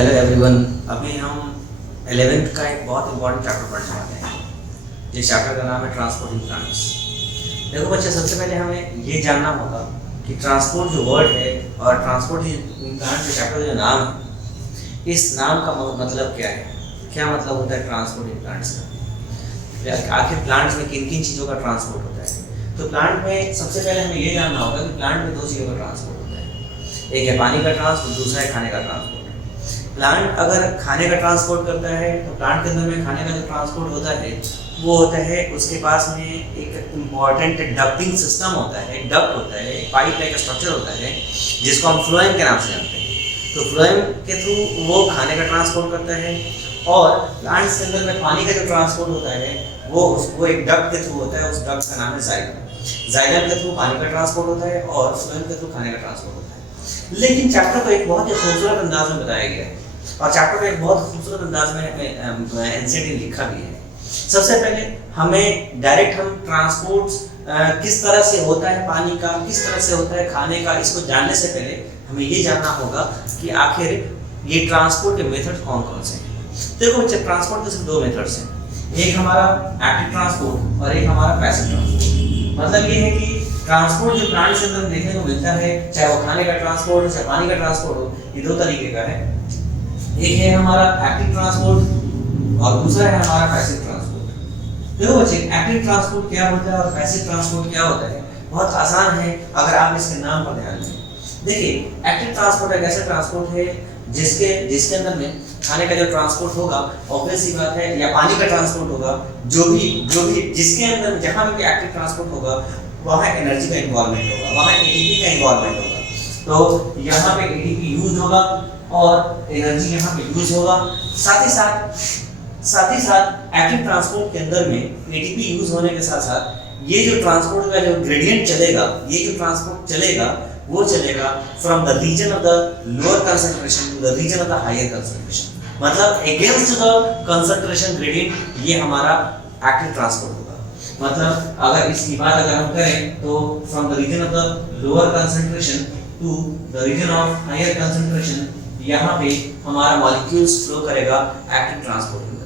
Hello everyone. अभी हम 11th का एक बहुत इंपॉर्टेंट चैप्टर पढ़ने वाले हैं। जिस चैप्टर का नाम है ट्रांसपोर्टिंग प्लांट्स। देखो बच्चे, सबसे पहले हमें ये जानना होगा कि ट्रांसपोर्ट जो वर्ड है और ट्रांसपोर्टिंग प्लांट जो चैप्टर जो नाम है, इस नाम का मतलब क्या है, क्या मतलब होता है ट्रांसपोर्टिंग प्लांट्स का। आखिर प्लांट्स में किन किन चीज़ों का ट्रांसपोर्ट होता है। तो प्लांट में सबसे पहले हमें ये जानना होगा कि प्लांट में दो चीज़ों का ट्रांसपोर्ट होता है। एक है पानी का ट्रांसपोर्ट, दूसरा है खाने का ट्रांसपोर्ट। प्लांट अगर खाने का ट्रांसपोर्ट करता है तो प्लांट के अंदर में खाने का जो ट्रांसपोर्ट होता है वो होता है उसके पास में एक इम्पॉर्टेंट डक्टिंग सिस्टम होता है, एक डक्ट होता है, एक पाइप टाइप का स्ट्रक्चर होता है जिसको हम फ्लोएम के नाम से जानते हैं। तो फ्लोएम के थ्रू वो खाने का ट्रांसपोर्ट करता है और प्लांट्स के अंदर में पानी का जो ट्रांसपोर्ट होता है वो एक डक्ट के थ्रू होता है। उस डक्ट का नाम है जाइलम। जाइलम के थ्रू पानी का ट्रांसपोर्ट होता है और फ्लोएम के थ्रू खाने का ट्रांसपोर्ट होता है। लेकिन चैप्टर को एक बहुत ही खूबसूरत अंदाज में बताया गया है और चैप्टर को एक बहुत खूबसूरत अंदाज में एनसीईआरटी लिखा भी है। सबसे पहले हमें डायरेक्ट हम ट्रांसपोर्ट किस तरह से होता है पानी का, किस तरह से होता है खाने का, इसको जानने से पहले हमें ये जानना होगा कि आखिर ये ट्रांसपोर्ट के मेथड कौन कौन से हैं। देखो बच्चे, ट्रांसपोर्ट के सिर्फ दो मेथड्स हैं, एक हमारा एक्टिव ट्रांसपोर्ट और एक हमारा पैसिव ट्रांसपोर्ट। मतलब ये है कि ट्रांसपोर्ट जो प्लांट के अंदर देखने को मिलता है, चाहे वो खाने का ट्रांसपोर्ट हो चाहे पानी का ट्रांसपोर्ट हो, ये दो तरीके का है। एक है हमारा एक्टिव ट्रांसपोर्ट और दूसरा है हमारा पैसिव ट्रांसपोर्ट। देखो बच्चे, एक्टिव ट्रांसपोर्ट क्या होता है और पैसिव ट्रांसपोर्ट क्या होता है, बहुत आसान है अगर आप इसके नाम पर ध्यान दें। देखिए, एक्टिव ट्रांसपोर्ट एक ऐसा ट्रांसपोर्ट है जिसके अंदर में खाने का जो ट्रांसपोर्ट होगा, ऑब्वियस सी बात है, या पानी का ट्रांसपोर्ट होगा, जो भी जिसके अंदर जहां भी एक्टिव ट्रांसपोर्ट होगा वहां एनर्जी का इन्वॉल्वमेंट होगा, वहां एटीपी का इन्वॉल्वमेंट होगा। तो यहाँ पे एटीपी यूज होगा और एनर्जी यहाँ पे यूज होगा। साथ ही साथ एक्टिव ट्रांसपोर्ट के अंदर में एटीपी यूज होने के साथ साथ ये जो ट्रांसपोर्ट का जो ग्रेडियंट चलेगा, ये जो ट्रांसपोर्ट चलेगा वो चलेगा from the region of the lower concentration to the region of the higher concentration. मतलब अगेंस्ट द कंसंट्रेशन ग्रेडियंट ये हमारा एक्टिव ट्रांसपोर्ट होगा। मतलब अगर इसकी बात अगर हम करें तो from the region of the lower concentration to the region of higher concentration, यहाँ पे हमारा मॉलिक्यूल्स फ्लो करेगा एक्टिव ट्रांसपोर्ट के अंदर।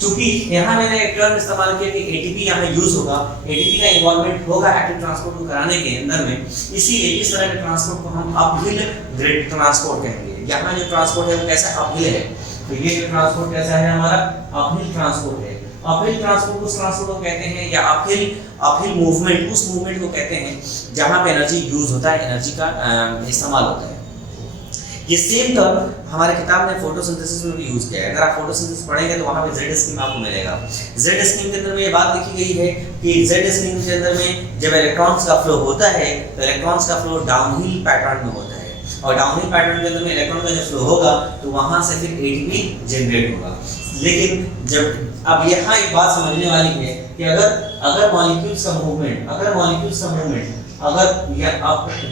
क्योंकि यहाँ मैंने एक टर्म इस्तेमाल किया कि एटीपी यहाँ यूज होगा, एटीपी का इन्वॉल्वमेंट होगा एक्टिव ट्रांसपोर्ट को कराने के अंदर में, इसीलिए इस तरह के ट्रांसपोर्ट को हम अपहिल ग्रेड ट्रांसपोर्ट कहेंगे। यहाँ जो ट्रांसपोर्ट है वो कैसा अपहिल है, तो ये जो ट्रांसपोर्ट कैसा है हमारा अपहिल ट्रांसपोर्ट है। अपहिल ट्रांसपोर्ट उस ट्रांसपोर्ट को कहते हैं, या अपहिल मूवमेंट उस मूवमेंट को कहते हैं जहाँ पे एनर्जी यूज होता है, एनर्जी का इस्तेमाल होता है। ये सेम टर्म हमारे किताब ने फोटोसिंथेसिस में भी यूज किया है। अगर आप फोटोसिंथेसिस पढ़ेंगे तो वहाँ पे जेड स्कीम आपको मिलेगा। जेड स्कीम के अंदर में ये बात लिखी गई है कि जेड स्कीम के अंदर में जब इलेक्ट्रॉन्स का फ्लो होता है तो इलेक्ट्रॉन्स का फ्लो डाउनहिल पैटर्न में होता है, और डाउनहिल पैटर्न के अंदर में इलेक्ट्रॉन का जब फ्लो होगा तो वहाँ से फिर एटीपी जनरेट होगा। लेकिन जब अब यहाँ एक बात समझने वाली है कि अगर मॉलिक्यूल्स का मूवमेंट अगर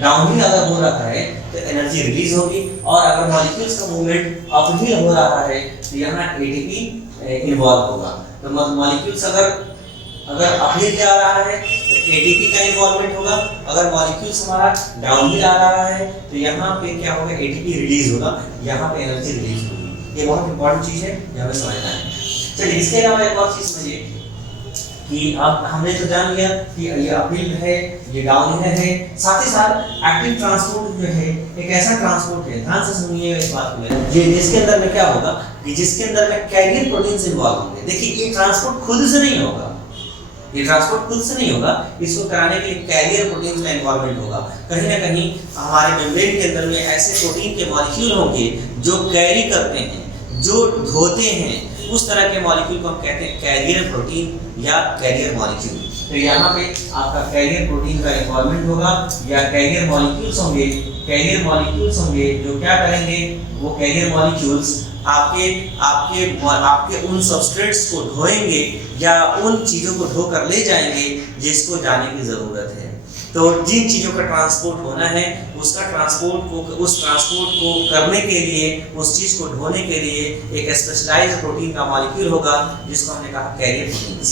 डाउनहिल अगर हो रहा है तो एनर्जी रिलीज होगी, और अगर मॉलिक्यूल्स का मूवमेंट अपहिल हो रहा है तो यहाँ एटीपी इन्वॉल्व होगा। तो मॉलिक्यूल्स अगर अपहिल जा रहा है तो एटीपी का इन्वॉल्वमेंट होगा, अगर मॉलिक्यूल्स हमारा डाउनहिल आ रहा है तो यहाँ पे क्या होगा, एटीपी रिलीज होगा, यहाँ पे एनर्जी रिलीज होगी। ये बहुत इंपॉर्टेंट चीज है जो हमें समझना है। चलिए, इसके अलावा एक और चीज समझिए कि अब हमने तो जान लिया कि ये अपहिल है, ये डाउनहिल है। साथ ही साथ एक्टिव ट्रांसपोर्ट जो है एक ऐसा ट्रांसपोर्ट है, ध्यान से सुनिएगा इस बात को, ये जिसके अंदर में क्या होगा कि जिसके अंदर में कैरियर प्रोटीन्स इन्वॉल्व होंगे। देखिए, ये ट्रांसपोर्ट खुद से नहीं होगा, इसको कराने के लिए कैरियर प्रोटीन्स का इन्वॉल्वमेंट होगा। कहीं ना कहीं हमारे मेम्ब्रेन के अंदर में ऐसे प्रोटीन के मॉलिक्यूल होंगे जो कैरी करते हैं, जो ढोते हैं, उस तरह के मॉलिक्यूल को हम कहते हैं कैरियर प्रोटीन या कैरियर मॉलिक्यूल। तो यहाँ पे आपका कैरियर प्रोटीन का इन्वॉल्वमेंट होगा या कैरियर मॉलिक्यूल्स होंगे जो क्या करेंगे, वो कैरियर मॉलिक्यूल्स आपके उन सबस्ट्रेट्स को ढोएंगे या उन चीज़ों को ढो कर ले जाएंगे जिसको जाने की ज़रूरत है। तो जिन चीज़ों का ट्रांसपोर्ट होना है उस ट्रांसपोर्ट को करने के लिए, उस चीज़ को ढोने के लिए एक स्पेशलाइज्ड प्रोटीन का मॉलिक्यूल होगा जिसको हमने कहा कैरियर प्रोटीन्स।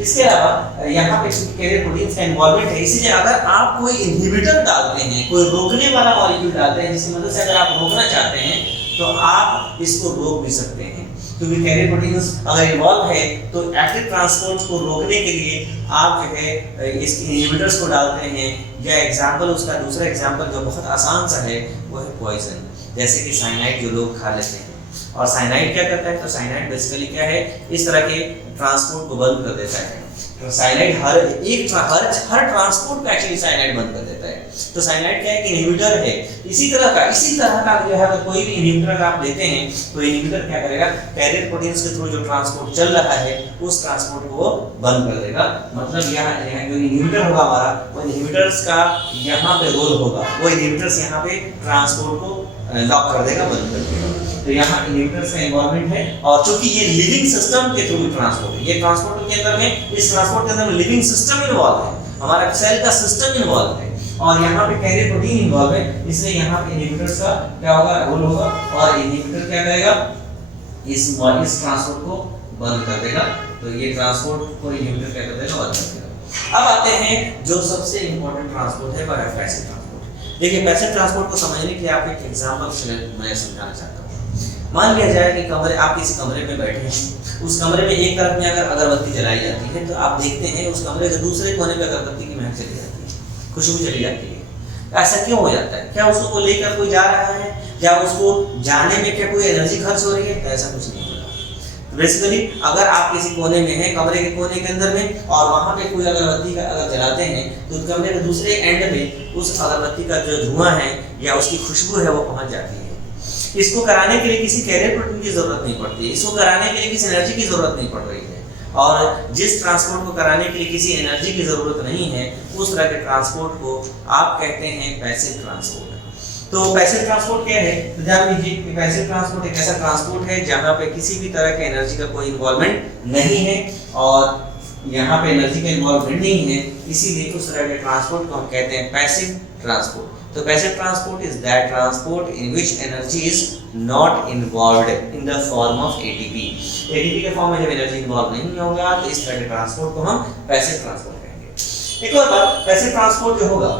इसके अलावा यहाँ पे कैरियर प्रोटीन्स का इन्वॉल्वमेंट है, इसीलिए अगर आप कोई इनहिबिटर डालते हैं, कोई रोकने वाला मॉलिक्यूल डालते हैं जिसकी मदद से अगर आप रोकना चाहते हैं तो आप इसको रोक भी सकते हैं, क्योंकि कैरियर प्रोटीन्स अगर इन्वॉल्व है तो एक्टिव ट्रांसपोर्ट को रोकने के लिए आप जो है इस इनहिबिटर्स को डालते हैं। या एग्जाम्पल, उसका दूसरा एग्जाम्पल जो बहुत आसान सा है वो है पॉइजन, जैसे कि साइनाइड जो लोग खा लेते हैं। और साइनाइड क्या करता है, तो साइनाइड बेसिकली क्या है, इस तरह के ट्रांसपोर्ट को बंद कर देता है। तो साइनाइड हर ट्रांसपोर्ट को एक्चुअली साइनाइड बंद कर देता है। तो साइनाइड क्या है कि इनहिबिटर है। इसी तरह का जो है कोई भी इनहिबिटर आप लेते हैं तो इनहिबिटर क्या करेगा, कैरियर प्रोटीन्स के थ्रू जो ट्रांसपोर्ट चल रहा है उस ट्रांसपोर्ट को वो बंद कर देगा। मतलब यहाँ जो इनहिबिटर होगा हमारा, वो इनहिबिटर्स का यहाँ पे रोल होगा, वो इनहिबिटर्स यहाँ पे ट्रांसपोर्ट को लॉक कर देगा, बंद कर देगा। तो यहाँ इनहिबिटर्स का इन्वॉल्वमेंट है। और चूंकि ये लिविंग सिस्टम के थ्रू ट्रांसपोर्ट है, ये ट्रांसपोर्ट के अंदर में, इस ट्रांसपोर्ट के अंदर में लिविंग सिस्टम इन्वॉल्व है, हमारा सेल का सिस्टम इन्वॉल्व है और यहाँ पे कैरियर प्रोटीन इन्वॉल्व है। इसलिए यहाँ पे इनहिबिटर्स का क्या होगा, रोल होगा। और इनहिबिटर क्या करेगा, इस ट्रांसपोर्ट को बंद कर देगा। तो ये ट्रांसपोर्ट को इनहिबिटर क्या कर देगा, बंद कर देगा। अब आते हैं जो सबसे इंपॉर्टेंट ट्रांसपोर्ट है, वो है पैसिव ट्रांसपोर्ट। देखिए पैसिव ट्रांसपोर्ट को समझने के लिए आप एक एग्जांपल मैं समझाना चाहता हूँ। मान लिया जाए कि आप किसी कमरे में बैठे हैं, उस कमरे में एक तरफ में अगर अगरबत्ती जलाई जाती है तो आप देखते हैं उस कमरे के दूसरे कोने पे अगरबत्ती की महक चली जाती है, खुशबू चली जाती है। ऐसा क्यों हो जाता है? क्या उसको लेकर कोई जा रहा है, या उसको जाने में क्या कोई एनर्जी खर्च हो रही है? ऐसा कुछ नहीं हो रहा। बेसिकली अगर आप किसी कोने में हैं, कमरे के कोने के अंदर में, और वहाँ पे कोई अगरबत्ती का अगर जलाते हैं तो कमरे के दूसरे एंड में उस अगरबत्ती का जो धुआं है या उसकी खुशबू है वो पहुँच जाती है। इसको कराने के लिए किसी कैरियर प्रोटीन की जरूरत नहीं पड़ती है, इसको कराने के लिए किसी एनर्जी की जरूरत नहीं पड़ रही है। और जिस ट्रांसपोर्ट को कराने के लिए किसी एनर्जी की जरूरत नहीं है, उस तरह के ट्रांसपोर्ट को आप कहते हैं पैसिव ट्रांसपोर्ट। तो पैसिव ट्रांसपोर्ट क्या है, तो ध्यान दीजिए कि पैसिव ट्रांसपोर्ट एक ऐसा ट्रांसपोर्ट है जहाँ पे किसी भी तरह के एनर्जी का कोई इन्वॉल्वमेंट नहीं है, और यहाँ पे एनर्जी का इन्वॉल्वमेंट नहीं है, इसीलिए उस तरह के ट्रांसपोर्ट को हम कहते हैं पैसिव ट्रांसपोर्ट। तो passive transport is that transport in which energy is not involved in the form of ATP. ATP के फॉर्म में जब एनर्जी इन्वॉल्व नहीं होगा तो इस तरह के ट्रांसपोर्ट को हम पैसिव ट्रांसपोर्ट कहेंगे। एक और बात, पैसिव ट्रांसपोर्ट जो होगा,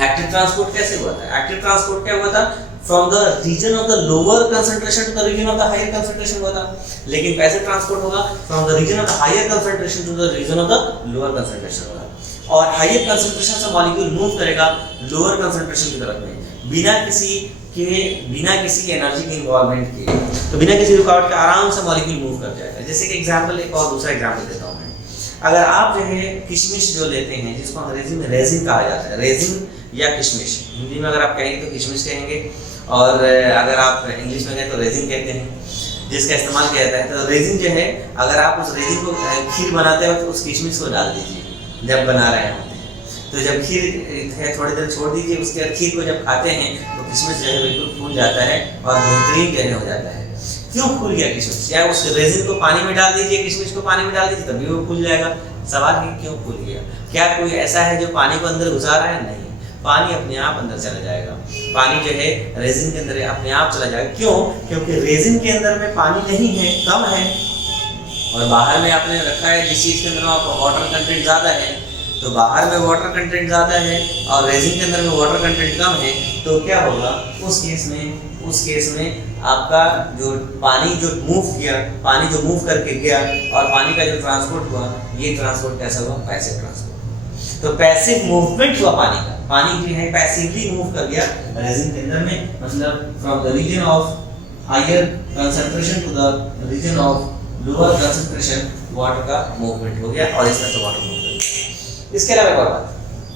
एक्टिव ट्रांसपोर्ट कैसे हुआ था? एक्टिव ट्रांसपोर्ट क्या हुआ था, from the region of the lower concentration to the region of the higher concentration हुआ था। लेकिन पैसिव ट्रांसपोर्ट होगा from the region of the higher concentration to the region of the lower concentration होगा। और higher concentration से molecule move करेगा lower concentration की तरफ में, बिना किसी एनर्जी के इन्वॉल्वमेंट के, तो बिना किसी रुकावट के आराम से मॉलिक्यूल मूव कर जाएगा। जैसे कि एग्जांपल, एक और दूसरा एग्जांपल देता हूं मैं। अगर आप जो है किशमिश जो लेते हैं, जिसको अंग्रेजी में रेजिन कहा जाता है, रेजिन या किशमिश, हिंदी में अगर आप कहेंगे तो किशमिश कहेंगे, और अगर आप इंग्लिश में कहें तो रेजिन कहते हैं, जिसका इस्तेमाल किया जाता है। तो रेजिन जो है, अगर आप उस रेजिन को खीर बनाते हो तो उस किशमिश को डाल दीजिए जब बना रहे होते हैं। तो जब खीर है थोड़ी देर छोड़ दीजिए, उसके बाद खीर को जब खाते हैं तो किशमिश जो है बिल्कुल फूल जाता है और बेहतरीन जो है हो जाता है। क्यों फूल गया किशमिश? या उस रेजिन को पानी में डाल दीजिए, किशमिश को पानी में डाल दीजिए, तभी वो फूल जाएगा। सवाल है क्यों फूल गया? क्या कोई ऐसा है जो पानी को अंदर घुसा रहा है? नहीं, पानी अपने आप अंदर चला जाएगा। पानी जो है रेजिन के अंदर अपने आप चला जाएगा। क्यों? क्योंकि रेजिन के अंदर में पानी नहीं है, कम है, और बाहर में आपने रखा है जिस चीज़ के अंदर वाटर कंटेंट ज़्यादा है, तो बाहर में वाटर कंटेंट ज़्यादा है और रेजिन के अंदर में वाटर कंटेंट कम है। तो क्या होगा उस केस में आपका जो पानी जो मूव किया, पानी जो मूव करके गया और पानी का जो ट्रांसपोर्ट हुआ, ये ट्रांसपोर्ट कैसा हुआ? Passive transport. तो पैसिव मूवमेंट हुआ पानी का, पानी जो है पैसिवली मूव कर गया रेजिन के अंदर में, मतलब from the region of higher concentration to the region of lower concentration water का मूवमेंट हो गया, और इस तरह से वाटर मूव कर गया। इसके अलावा एक और बात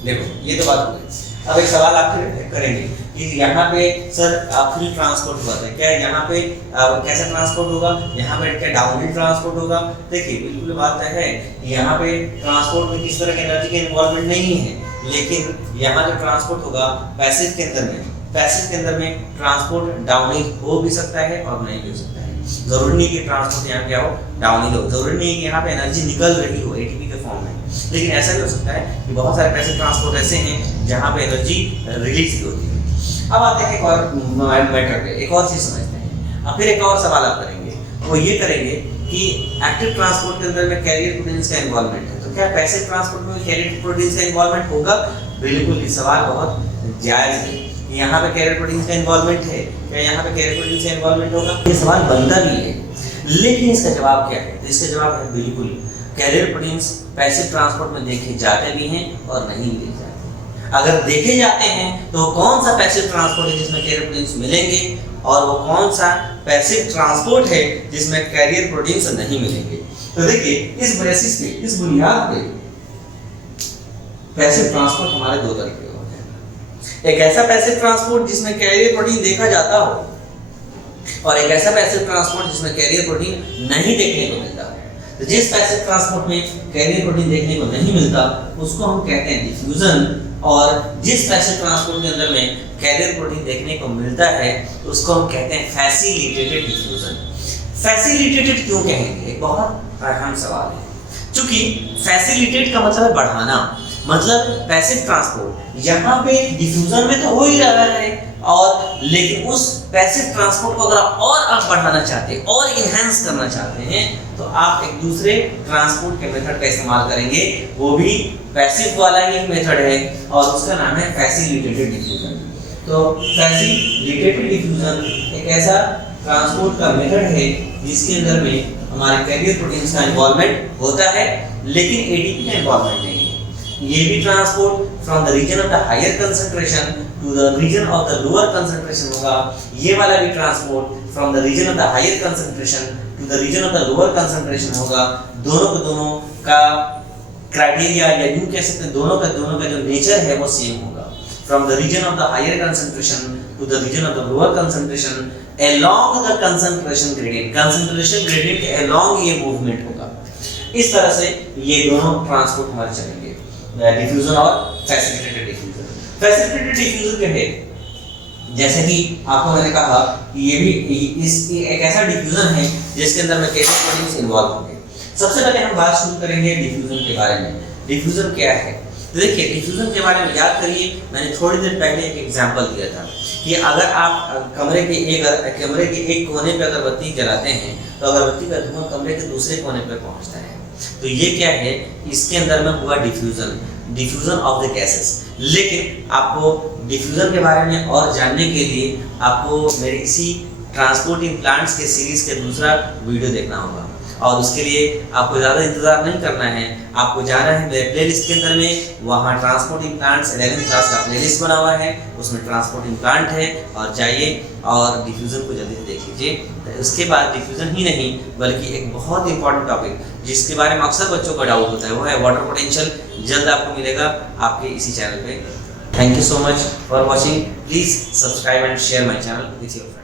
देखो, ये तो बात हो गई। अब एक सवाल आप फिर करेंगे कि यहाँ पे सर फ्री ट्रांसपोर्ट हुआ था, क्या यहाँ पे कैसा ट्रांसपोर्ट होगा? यहाँ पे क्या डाउनहिल ट्रांसपोर्ट होगा? देखिए बिल्कुल बात है, यहाँ पे ट्रांसपोर्ट में किस तरह की एनर्जी का इन्वॉल्वमेंट नहीं है, लेकिन यहाँ जो ट्रांसपोर्ट होगा पैसिव के अंदर में ट्रांसपोर्ट डाउनहिल हो भी सकता है और नहीं भी हो सकता है। जरूरी नहीं कि ट्रांसपोर्ट यहाँ क्या हो, डाउनहिल हो, जरूरी नहीं है कि यहाँ पे एनर्जी निकल रही हो एटीपी के फॉर्म में, लेकिन ऐसा भी हो सकता है कि बहुत सारे पैसिव ट्रांसपोर्ट ऐसे हैं जहाँ पे एनर्जी रिलीज होती है। अब आते हैं एक और मैटर पे, एक और चीज समझते हैं। अब फिर एक और सवाल आप करेंगे, वो ये करेंगे कि एक्टिव ट्रांसपोर्ट के अंदर में कैरियर प्रोटीन्स का इन्वॉल्वमेंट है, तो क्या पैसिव ट्रांसपोर्ट में कैरियर प्रोटीन्स का इन्वॉल्वमेंट होगा? बिल्कुल, ये सवाल बहुत जायज है। यहाँ पे कैरियर प्रोटीन का इन्वॉल्वमेंट है, क्या यहाँ पे कैरियर प्रोटीन का इन्वॉल्वमेंट होगा? ये सवाल बनता भी है, लेकिन इसका जवाब क्या है? तो इसका जवाब है बिल्कुल, कैरियर प्रोटीन्स पैसिव ट्रांसपोर्ट में देखे जाते भी हैं और नहीं भी जाते। अगर देखे जाते हैं तो कौन सा पैसिव ट्रांसपोर्ट है जिसमें कैरियर प्रोटीन्स मिलेंगे, और वो कौन सा पैसिव ट्रांसपोर्ट है जिसमें कैरियर प्रोटीन्स नहीं मिलेंगे। तो देखिए, इस बेसिस पे, इस बुनियाद पे पैसिव ट्रांसपोर्ट हमारे दो तरीके होते हैं। एक ऐसा पैसिव ट्रांसपोर्ट जिसमें कैरियर प्रोटीन देखा जाता हो, और एक ऐसा पैसिव ट्रांसपोर्ट जिसमें कैरियर प्रोटीन नहीं देखने को मिलता है। तो जिस पैसिव ट्रांसपोर्ट में कैरियर प्रोटीन देखने को नहीं मिलता उसको हम कहते हैं डिफ्यूजन, और जिस पैसिव ट्रांसपोर्ट के अंदर में कैरियर प्रोटीन देखने को मिलता है उसको हम कहते हैं फैसिलिटेटेड डिफ्यूजन। फैसिलिटेटेड क्यों कहेंगे? एक बहुत अहम सवाल है, क्योंकि फैसिलिटेट का मतलब है बढ़ाना, मतलब पैसिव ट्रांसपोर्ट यहाँ पे डिफ्यूजन में तो हो ही रहा है, और लेकिन उस पैसिव ट्रांसपोर्ट को अगर आप बढ़ाना चाहते हैं और इनहेंस करना चाहते हैं तो आप एक दूसरे ट्रांसपोर्ट के मेथड का इस्तेमाल करेंगे, वो भी पैसिव वाला ही मेथड है और उसका नाम है फैसिलिटेटेड डिफ्यूजन। तो फैसिलिटेटेड डिफ्यूजन एक ऐसा ट्रांसपोर्ट का मेथड है जिसके अंदर में हमारे कैरियर प्रोटीन्स का इन्वॉल्वमेंट होता है लेकिन एडीपी का इन्वॉल्वमेंट नहीं है। ये भी transport from the region of the higher concentration to the region of the lower concentration होगा, ये वाला भी transport from the region of the higher concentration to the region of the lower concentration होगा। दोनों का क्राइटेरिया या यूं कह सकते हैं दोनों का जो नेचर है वो सेम होगा। From the region of the higher concentration to the region of the lower concentration along the concentration gradient के along ये मूवमेंट होगा। इस तरह से ये दोनों ट्रांसपोर्ट हमारे चलेंगे, डिफ्यूजन और फैसिलिटेटेड डिफ्यूजन। फैसिलिटेटेड डिफ्यूजन क्या है? जैसे कि आपको मैंने कहा कि ये भी एक ऐसा डिफ्यूजन है जिसके अंदर में कैरियर प्रोटीन्स इन्वॉल्व होंगे। सबसे पहले हम बात शुरू करेंगे डिफ्यूजन के बारे में। डिफ्यूजन क्या है? तो देखिए, डिफ्यूजन के बारे में याद करिए, मैंने थोड़ी देर पहले एक एग्जांपल दिया था कि अगर आप कमरे के एक कोने पे अगरबत्ती जलाते हैं तो अगरबत्ती का धुआं कमरे के दूसरे कोने पे पहुंचता है। तो ये क्या है? इसके अंदर में हुआ डिफ्यूजन ऑफ द गैसेस। लेकिन आपको डिफ्यूजन के बारे में और जानने के लिए आपको मेरे इसी ट्रांसपोर्टिंग प्लांट्स के सीरीज के दूसरा वीडियो देखना होगा, और उसके लिए आपको ज़्यादा इंतजार नहीं करना है, आपको जाना है मेरे प्लेलिस्ट के अंदर में, वहाँ ट्रांसपोर्टिंग प्लांट्स 11th क्लास का प्लेलिस्ट बना हुआ है, उसमें ट्रांसपोर्टिंग प्लांट है, और जाइए और डिफ्यूजन को जल्दी से देख लीजिए। तो उसके बाद डिफ्यूजन ही नहीं बल्कि एक बहुत इंपॉर्टेंट टॉपिक जिसके बारे में अक्सर बच्चों का डाउट होता है वो है वाटर पोटेंशियल। जल्द आपको मिलेगा आपके इसी चैनल पे। Thank you so much for watching. Please subscribe and share my channel with your friends.